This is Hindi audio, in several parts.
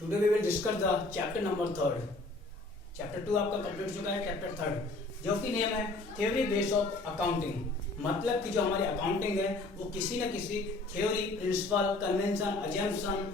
Today we will discuss the chapter number 3। Chapter 2 आपका कंप्लीट हो चुका है। चैप्टर 3 जो कि नेम है थ्योरी बेस ऑफ अकाउंटिंग। मतलब कि जो हमारी अकाउंटिंग है वो किसी न किसी थ्योरी, प्रिंसिपल, कन्वेंशन, अजम्पशन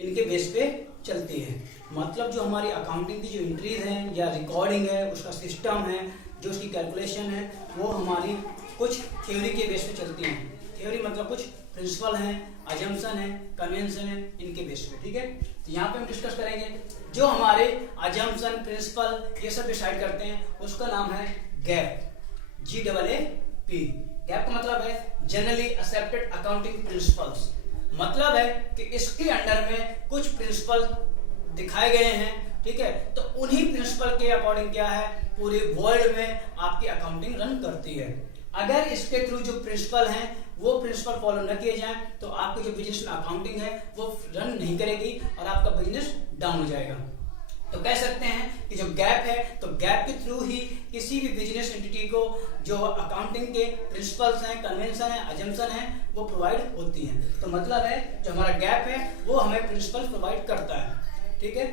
इनके बेस पे चलती है। मतलब जो हमारी अकाउंटिंग की जो एंट्रीज हैं या रिकॉर्डिंग है, उसका सिस्टम है, जो उसकी कैलकुलेशन है, वो हमारी कुछ थ्योरी के बेस पे चलती है। थ्योरी मतलब कुछ प्रिंसिपल है, अजम्पशन है, कन्वेंशन है, इनके बेस पे। ठीक है, तो यहाँ पे हम डिस्कस करेंगे जो हमारे अजम्पशन, प्रिंसिपल ये सब डिसाइड करते हैं, उसका नाम है गैप, GAAP। गैप का मतलब है जनरली एक्सेप्टेड अकाउंटिंग प्रिंसिपल्स। मतलब है कि इसके अंडर में कुछ प्रिंसिपल दिखाए गए हैं। ठीक है, तो उन्हीं प्रिंसिपल के अकॉर्डिंग क्या है पूरे वर्ल्ड में आपकी अकाउंटिंग रन करती है। अगर इसके थ्रू जो प्रिंसिपल हैं वो प्रिंसिपल फॉलो न किए जाएं तो आपकी जो बिजनेस में अकाउंटिंग है वो रन नहीं करेगी और आपका बिजनेस डाउन हो जाएगा। तो कह सकते हैं कि जो गैप है, तो गैप के थ्रू ही किसी भी बिजनेस एंटिटी को जो अकाउंटिंग के प्रिंसिपल्स हैं, कन्वेंशन है, अजम्पशन है, वो प्रोवाइड होती हैं। तो मतलब है जो हमारा गैप है वो हमें प्रिंसिपल प्रोवाइड करता है। ठीक है,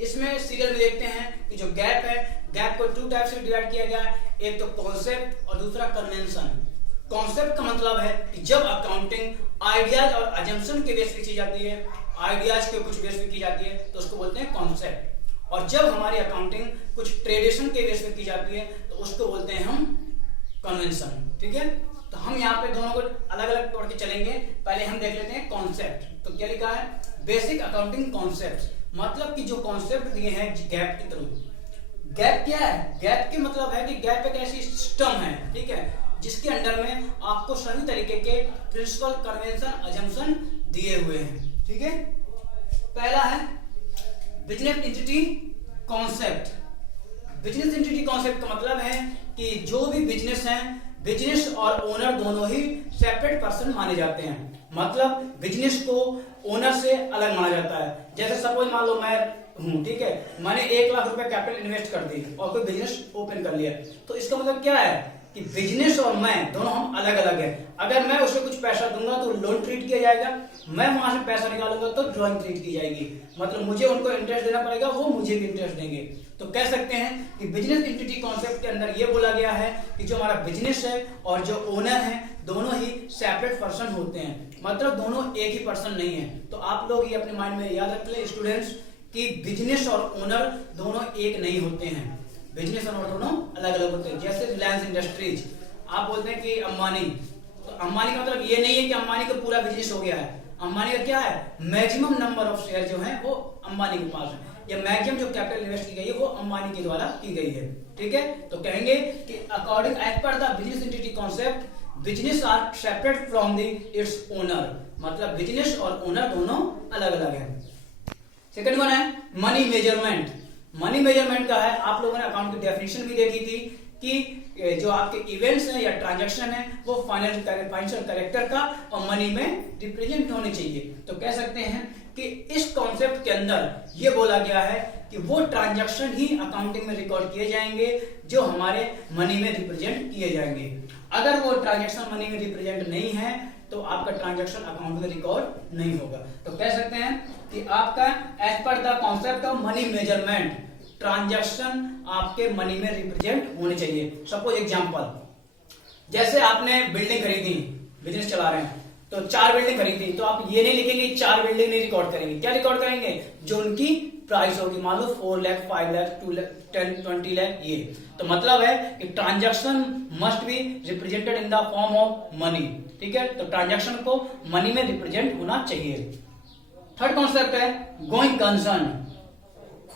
इसमें सीरियल में देखते हैं कि जो गैप है, गैप को 2 टाइप से डिवाइड किया गया है। एक तो कॉन्सेप्ट और दूसरा कन्वेंशन। कॉन्सेप्ट का मतलब है कि जब अकाउंटिंग आइडियाज और अजम्पशन के बेस पे की जाती है, आइडियाज के कुछ बेस पे की जाती है, तो उसको बोलते हैं कॉन्सेप्ट। और जब हमारी अकाउंटिंग कुछ ट्रेडिशन के बेस पे की जाती है तो उसको बोलते हैं हम कन्वेंशन। ठीक है, तो हम यहाँ पे दोनों को अलग अलग तोड़ के चलेंगे। पहले हम देख लेते हैं कॉन्सेप्ट। तो क्या लिखा है, बेसिक अकाउंटिंग कॉन्सेप्ट। मतलब कि जो कॉन्सेप्ट दिए हैं गैप के थ्रू। गैप क्या है, गैप के मतलब है कि गैप एक ऐसी सिस्टम है, ठीक है, जिसके अंडर में आपको सभी तरीके के प्रिंसिपल, कन्वेंशन, अजम्पशन दिए हुए हैं। ठीक है, पहला है business entity concept. Business entity concept का मतलब है कि जो भी बिजनेस है, बिजनेस और ओनर दोनों ही सेपरेट पर्सन माने जाते हैं। मतलब बिजनेस को ओनर से अलग माना जाता है। जैसे सपोज मान लो मैं हूं, ठीक है, मैंने 1 लाख रुपए कैपिटल इन्वेस्ट कर दी और कोई बिजनेस ओपन कर लिया, तो इसका मतलब क्या है कि बिजनेस और मैं दोनों हम अलग अलग हैं। अगर मैं उसे कुछ पैसा दूंगा तो लोन ट्रीट किया जाएगा, मैं वहां से पैसा निकालूंगा तो ड्रॉइंग ट्रीट की जाएगी। मतलब मुझे उनको इंटरेस्ट देना पड़ेगा, वो मुझे भी इंटरेस्ट देंगे। तो कह सकते हैं कि बिजनेस एंटिटी कॉन्सेप्ट के अंदर ये बोला गया है कि जो हमारा बिजनेस है और जो ओनर है दोनों ही सेपरेट पर्सन होते हैं। मतलब दोनों एक ही पर्सन नहीं है। तो आप लोग ये अपने माइंड में याद रख लें स्टूडेंट्स कि बिजनेस और ओनर दोनों एक नहीं होते हैं। बिजनेस और ओनर दोनों अलग अलग होते हैं। जैसे रिलायंस इंडस्ट्रीज, आप बोलते हैं कि अंबानी, तो अंबानी का मतलब ये नहीं है कि अंबानी का पूरा बिजनेस हो गया है। अंबानी का क्या है, मैक्सिमम नंबर ऑफ शेयर जो है वो अंबानी के पास है, या मैक्सिमम जो कैपिटल इन्वेस्ट की गई है वो अंबानी के द्वारा की गई है। ठीक है, तो कहेंगे कि according as per the business entity concept business are separate from the its owner. मतलब बिजनेस और ओनर दोनों अलग अलग है। सेकंड वन है मनी मेजरमेंट। मनी मेजरमेंट का है, आप लोगों ने अकाउंट की डेफिनेशन भी देखी थी कि जो आपके इवेंट्स हैं या ट्रांजैक्शन है वो फाइनेंशियल कैरेक्टर का और मनी में रिप्रेजेंट होने चाहिए। तो कह सकते हैं कि इस कॉन्सेप्ट के अंदर ये बोला गया है कि वो ट्रांजैक्शन ही अकाउंटिंग में रिकॉर्ड किए जाएंगे जो हमारे मनी में रिप्रेजेंट किए जाएंगे। अगर वो ट्रांजैक्शन मनी में रिप्रेजेंट नहीं है तो आपका ट्रांजैक्शन अकाउंट में रिकॉर्ड नहीं होगा। तो कह सकते हैं कि आपका as per the concept of money measurement transaction आपके मनी में रिप्रेजेंट होने चाहिए। सपोज एग्जांपल, जैसे आपने बिल्डिंग खरीदी, बिजनेस चला रहे हैं, तो 4 बिल्डिंग खरीदी, तो आप ये नहीं लिखेंगे 4 बिल्डिंग नहीं रिकॉर्ड करेंगे। क्या रिकॉर्ड करेंगे, जो उनकी प्राइस होगी, मान लो 4 लाख, 5 लाख, 2 लाख, 10, 20 लाख, ये। तो मतलब है कि transaction must be represented in the form of money. ठीक है, तो ट्रांजैक्शन को मनी में रिप्रेजेंट होना चाहिए। थर्ड कॉन्सेप्ट है going concern.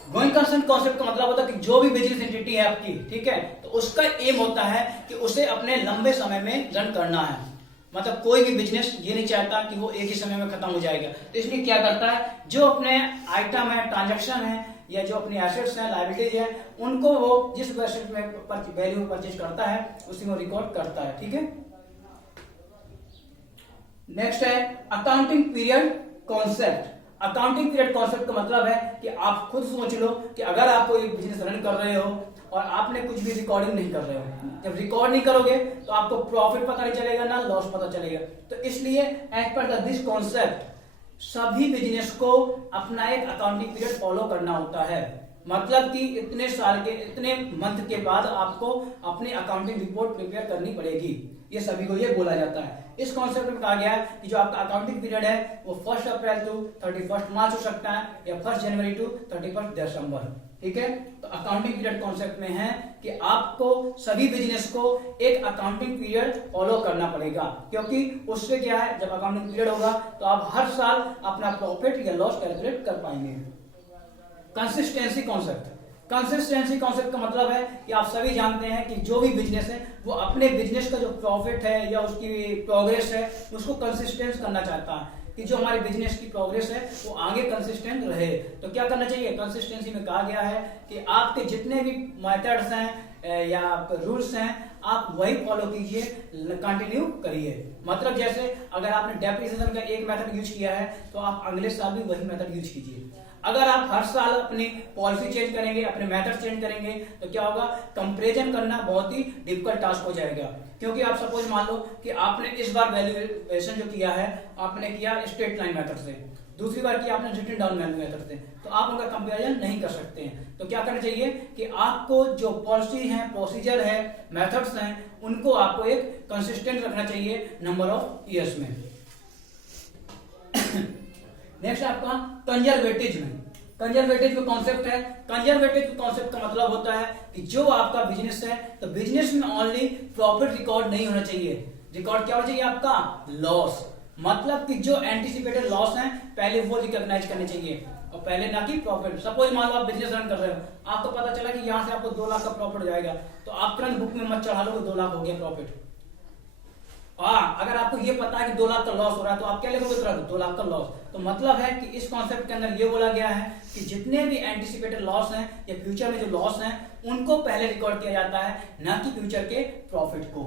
Going concern concept का मतलब होता है कि जो भी बिजनेस एंटिटी है आपकी, ठीक है, तो उसका एम होता है कि उसे अपने लंबे समय में रन करना है। मतलब कोई भी बिजनेस ये नहीं चाहता कि वो एक ही समय में खत्म हो जाएगा। तो इसलिए क्या करता है, जो अपने आइटम है, ट्रांजैक्शन है, या जो अपनी एसेट्स हैं, लायबिलिटीज है, उनको वो जिस एसेट में वैल्यू परचेज करता है उसी में रिकॉर्ड करता है। ठीक है, नेक्स्ट है accounting period concept. Accounting period concept का मतलब है कि आप खुद सोच लो कि अगर आप कोई बिजनेस रन कर रहे हो और आपने कुछ भी रिकॉर्डिंग नहीं कर रहे हो, जब रिकॉर्ड नहीं करोगे तो आपको प्रॉफिट पता नहीं चलेगा ना लॉस पता चलेगा। तो इसलिए एज पर दिस कॉन्सेप्ट सभी बिजनेस को अपना एक अकाउंटिंग पीरियड फॉलो करना होता है। मतलब कि इतने साल के इतने मंथ के बाद आपको अपनी अकाउंटिंग रिपोर्ट प्रिपेयर करनी पड़ेगी, ये सभी को ये बोला जाता है। इस कॉन्सेप्ट में कहा गया है कि जो आपका अकाउंटिंग पीरियड है वो 1 अप्रैल टू 31 मार्च हो सकता है या 1 जनवरी टू 31 दिसंबर। ठीक है, तो अकाउंटिंग पीरियड कॉन्सेप्ट में है कि आपको सभी बिजनेस को एक अकाउंटिंग पीरियड फॉलो करना पड़ेगा, क्योंकि उससे क्या है, जब अकाउंटिंग पीरियड होगा तो आप हर साल अपना प्रॉफिट या लॉस कैलकुलेट कर पाएंगे। कंसिस्टेंसी कॉन्सेप्ट, कंसिस्टेंसी कॉन्सेप्ट का मतलब है कि आप सभी जानते हैं कि जो भी बिजनेस है वो अपने बिजनेस का जो प्रॉफिट है या उसकी प्रोग्रेस है उसको कंसिस्टेंट करना चाहता है कि जो हमारे बिजनेस की प्रोग्रेस है वो आगे कंसिस्टेंट रहे। तो क्या करना चाहिए, कंसिस्टेंसी में कहा गया है कि आपके जितने भी मेथड्स हैं या रूल्स हैं आप वही फॉलो कीजिए, कंटिन्यू करिए। मतलब जैसे अगर आपने डेप्रिसिएशन का एक मेथड यूज किया है तो आप अगले साल भी वही मेथड यूज कीजिए। अगर आप हर साल अपनी पॉलिसी चेंज करेंगे, अपने मेथड चेंज करेंगे तो क्या होगा, कंपैरिजन करना बहुत ही डिफिकल्ट टास्क हो जाएगा। क्योंकि आप सपोज मान लो कि आपने इस बार वैल्यूएशन जो किया है आपने किया स्ट्रेट लाइन मेथड से, दूसरी बार किया आपने रिटन डाउन वैल्यू मेथड से, तो आप उनका कंपैरिजन नहीं कर सकते हैं। तो क्या करना चाहिए कि आपको जो पॉलिसी है, प्रोसीजर है, मेथड्स हैं, उनको आपको एक कंसिस्टेंट रखना चाहिए नंबर ऑफ ईयर्स में। नेक्स्ट आपका कंजर्वेटिव में, कंजर्वेटिव जो कॉन्सेप्ट है, कंजर्वेटिव कॉन्सेप्ट का मतलब होता है कि जो आपका बिजनेस है तो बिजनेस में ओनली प्रॉफिट रिकॉर्ड नहीं होना चाहिए, रिकॉर्ड क्या होना चाहिए आपका, लॉस। मतलब कि जो एंटिसिपेटेड लॉस है पहले वो रिकॉग्नाइज करने चाहिए और पहले ना कि प्रॉफिट। सपोज मान लो आप बिजनेस रन कर रहे हो, आपको पता चला कि यहाँ से आपको 2 लाख का प्रॉफिट हो जाएगा, तो आप तुरंत बुक में मत चढ़ा लो 2 लाख हो गया प्रॉफिट। अगर आपको ये पता है कि 2 लाख का लॉस हो रहा है तो आप क्या लिखोगे, तुरंत 2 लाख का लॉस। तो मतलब है कि इस कॉन्सेप्ट के अंदर ये बोला गया है कि जितने भी एंटिसिपेटेड लॉस हैं या फ्यूचर में जो लॉस हैं उनको पहले रिकॉर्ड किया जाता है, ना कि फ्यूचर के प्रॉफिट को।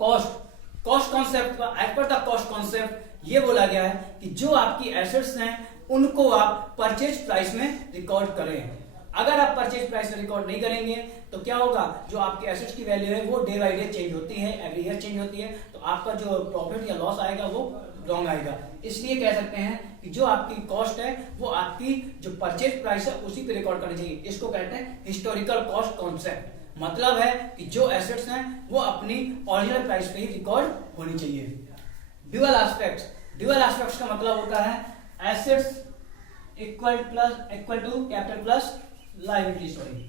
Cost concept, as per the cost concept ये बोला गया है कि जो आपकी एसेट्स हैं उनको आप परचेज प्राइस में रिकॉर्ड करें। अगर आप परचेज प्राइस में रिकॉर्ड नहीं करेंगे तो क्या होगा, जो आपके एसेट्स की वैल्यू है वो डे बाय डे चेंज होती है, एवरी ईयर चेंज होती है, तो आपका जो प्रॉफिट या लॉस आएगा वो रॉन्ग आएगा। इसलिए कह सकते हैं कि जो आपकी कॉस्ट है वो आपकी जो परचेज प्राइस है उसी पे रिकॉर्ड करनी चाहिए। इसको कहते हैं हिस्टोरिकल कॉस्ट कॉन्सेप्ट। मतलब है कि जो एसेट्स हैं वो अपनी ओरिजिनल प्राइस पे ही रिकॉर्ड होनी चाहिए। ड्यूअल एस्पेक्ट्स, ड्यूअल एस्पेक्ट्स का मतलब होता है assets equal to capital plus liability. Sorry,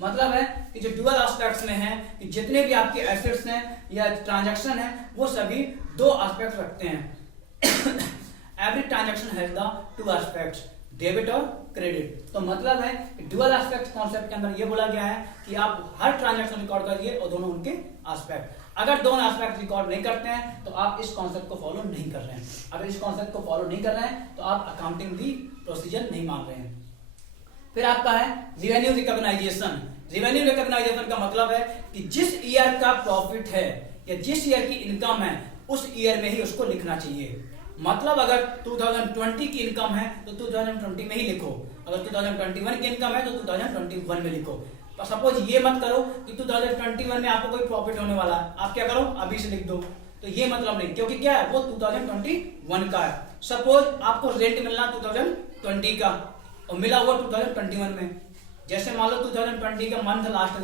मतलब है कि जो ड्यूअल एस्पेक्ट्स में है कि जितने भी आपके एसेट्स हैं या ट्रांजैक्शन है वो सभी 2 एस्पेक्ट्स रखते हैं। Every transaction has the 2 aspects, debit और क्रेडिट। तो मतलब है कि ड्यूअल एस्पेक्ट कॉन्सेप्ट के अंदर ये बोला गया है कि आप हर ट्रांजैक्शन रिकॉर्ड करिए और दोनों उनके एस्पेक्ट। अगर दोनों एस्पेक्ट रिकॉर्ड नहीं करते हैं तो आप इस कॉन्सेप्ट को फॉलो नहीं कर रहे हैं। अगर इस कॉन्सेप्ट को फॉलो नहीं कर रहे हैं तो आप अकाउंटिंग की प्रोसीजर नहीं मान रहे हैं। फिर आपका है रेवेन्यू रिकॉग्नाइजेशन। रेवेन्यू रिकॉग्नाइजेशन का मतलब है कि जिस ईयर का प्रॉफिट है या जिस ईयर की इनकम है उस ईयर में ही उसको लिखना चाहिए। मतलब अगर 2020 की इनकम है तो 2020 में ही लिखो, अगर 2021 की इनकम है तो 2021 में लिखो। तो सपोज ये मत करो कि 2021 में आपको कोई प्रॉफिट होने वाला है, आप क्या करो अभी से लिख दो, तो ये मतलब नहीं, क्योंकि क्या है वो 2021 का है। सपोज आपको रेंट मिलना 2020 का और मिला हुआ 2021 में, जैसे मान लो 2020 का मंथ लास्ट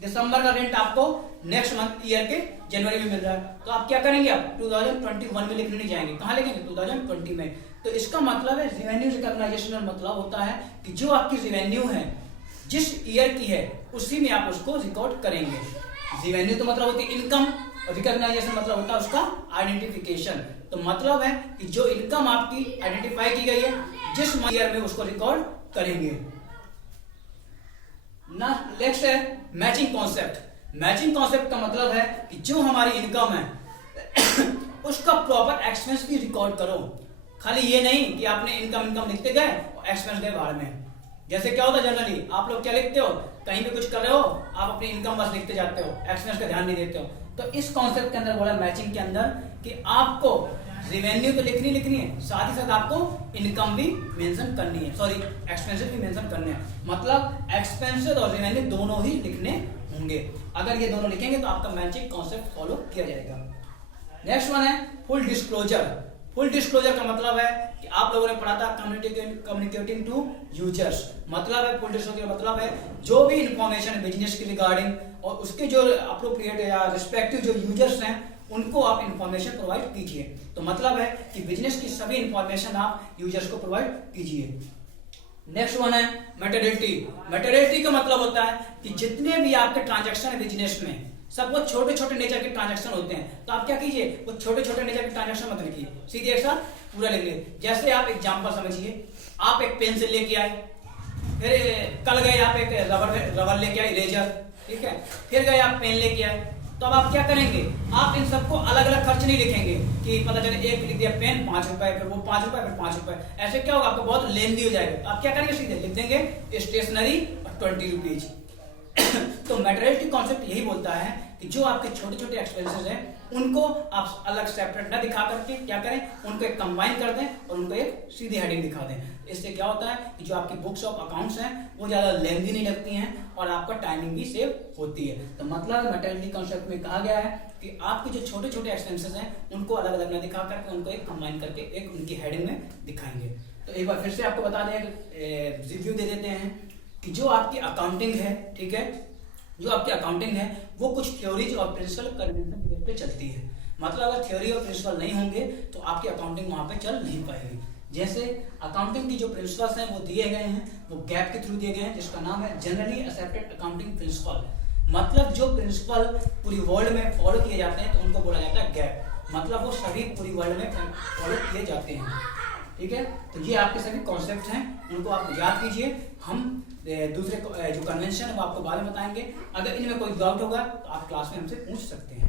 दिसंबर का रेंट आपको नेक्स्ट मंथ ईयर के जनवरी में मिल रहा है, तो आप क्या करेंगे, आप 2021 में लिखने नहीं जाएंगे, कहां लिखेंगे 2020 में। तो इसका मतलब है रेवेन्यू रिकॉग्नाइजेशन का मतलब होता है कि जो आपकी रेवेन्यू है जिस ईयर की है उसी में आप उसको रिकॉर्ड करेंगे। रेवेन्यू तो मतलब होती है इनकम और रिकॉग्नाइजेशन मतलब होता है उसका आइडेंटिफिकेशन। तो मतलब है कि जो इनकम आपकी आइडेंटिफाई की गई है जिस ईयर में उसको रिकॉर्ड करेंगे। ना नेक्स्ट है मैचिंग कॉन्सेप्ट। मैचिंग कॉन्सेप्ट का मतलब है कि जो हमारी इनकम है उसका प्रॉपर एक्सपेंस भी रिकॉर्ड करो। खाली ये नहीं कि आपने इनकम लिखते गए और एक्सपेंस गए बाहर में। जैसे क्या होता है जनरली आप लोग क्या लिखते हो, कहीं भी कुछ कर रहे हो आप अपनी इनकम बस लिखते जाते हो, एक्सपेंस का ध्यान नहीं देते हो। तो इस कॉन्सेप्ट के अंदर बोला मैचिंग के अंदर कि आपको रेवेन्यू तो लिखनी है, साथ ही साथ आपको इनकम भी मेंशन करनी है, सॉरी एक्सपेंसेस भी मेंशन करने हैं। मतलब एक्सपेंसेस और रेवेन्यू दोनों ही लिखने होंगे। अगर ये दोनों लिखेंगे तो आपका मैचिंग कॉन्सेप्ट फॉलो किया जाएगा। नेक्स्ट वन है फुल डिस्क्लोजर। फुल डिस्क्लोजर का मतलब है कि आप लोगों ने पढ़ा था कम्युनिकेटिंग टू यूजर्स, मतलब है फुल डिस्क्लोजर का मतलब है जो भी इंफॉर्मेशन है बिजनेस के रिगार्डिंग और उसके जो अप्रोप्रिएट या रिस्पेक्टिव जो यूजर्स हैं उनको आप इंफॉर्मेशन प्रोवाइड कीजिए। तो मतलब है कि बिजनेस की सभी इंफॉर्मेशन आप यूजर्स को प्रोवाइड कीजिए। नेक्स्ट वन है मैटेरियलिटी। मैटेरियलिटी का मतलब होता है कि जितने भी आपके ट्रांजैक्शन है बिजनेस में सब वो छोटे छोटे नेचर के ट्रांजैक्शन होते हैं, तो आप क्या कीजिए वो छोटे छोटे नेचर के ट्रांजैक्शन मत लिखिए, सीधे एक साथ पूरा लिख लीजिए। जैसे आप एग्जांपल समझिए, आप एक पेंसिल लेके आए, फिर कल गए आप एक रबर लेके आए, इरेजर, ठीक है, फिर गए आप पेन लेके आए, तो अब आप क्या करेंगे, आप इन सबको अलग अलग खर्च नहीं लिखेंगे कि पता चले एक लिख दिया पेन 5 रुपए, फिर वो 5 रुपए, फिर 5 रुपए, ऐसे क्या होगा आपको बहुत लेंदी हो जाएगा। आप क्या करेंगे सीधे लिख देंगे स्टेशनरी और 20 रुपीज। तो मैटेरियलिटी कॉन्सेप्ट यही बोलता है कि जो आपके छोटे छोटे एक्सपेंसेस हैं उनको आप अलग सेपरेट ना दिखा करके क्या करें, उनको एक कंबाइन कर दें और उनको एक सीधी हेडिंग दिखा दें। इससे क्या होता है कि जो आपकी बुक्स ऑफ अकाउंट्स हैं वो ज्यादा लेंदी नहीं लगती हैं और आपका टाइमिंग भी सेव होती है। तो मतलब मैटेरियलिटी कॉन्सेप्ट में कहा गया है कि आपके जो छोटे छोटे एक्सपेंसेस हैं उनको अलग अलग ना दिखा करके उनको एक कंबाइन करके एक उनकी हेडिंग में दिखाएंगे। तो एक बार फिर से आपको बता दें, रिव्यू दे देते हैं कि जो आपकी अकाउंटिंग है, ठीक है, जो आपकी अकाउंटिंग है वो कुछ थ्योरीज और प्रिंसिपल कन्वेंशन बेस पे चलती है। मतलब अगर थ्योरी और प्रिंसिपल नहीं होंगे तो आपकी अकाउंटिंग वहां पे चल नहीं पाएगी। जैसे अकाउंटिंग की जो प्रिंसिपल्स हैं वो दिए गए हैं, वो गैप के थ्रू दिए गए हैं, जिसका नाम है जनरली एक्सेप्टेड अकाउंटिंग प्रिंसिपल। मतलब जो प्रिंसिपल पूरी वर्ल्ड में फॉलो किए जाते हैं तो उनको बोला जाता है गैप, मतलब वो सभी पूरी वर्ल्ड में फॉलो किए जाते हैं, ठीक है। तो ये आपके सभी कॉन्सेप्ट हैं, उनको आप याद कीजिए। हम दूसरे जो कन्वेंशन है वो आपको बाद में बताएंगे। अगर इनमें कोई डाउट होगा तो आप क्लास में हमसे पूछ सकते हैं।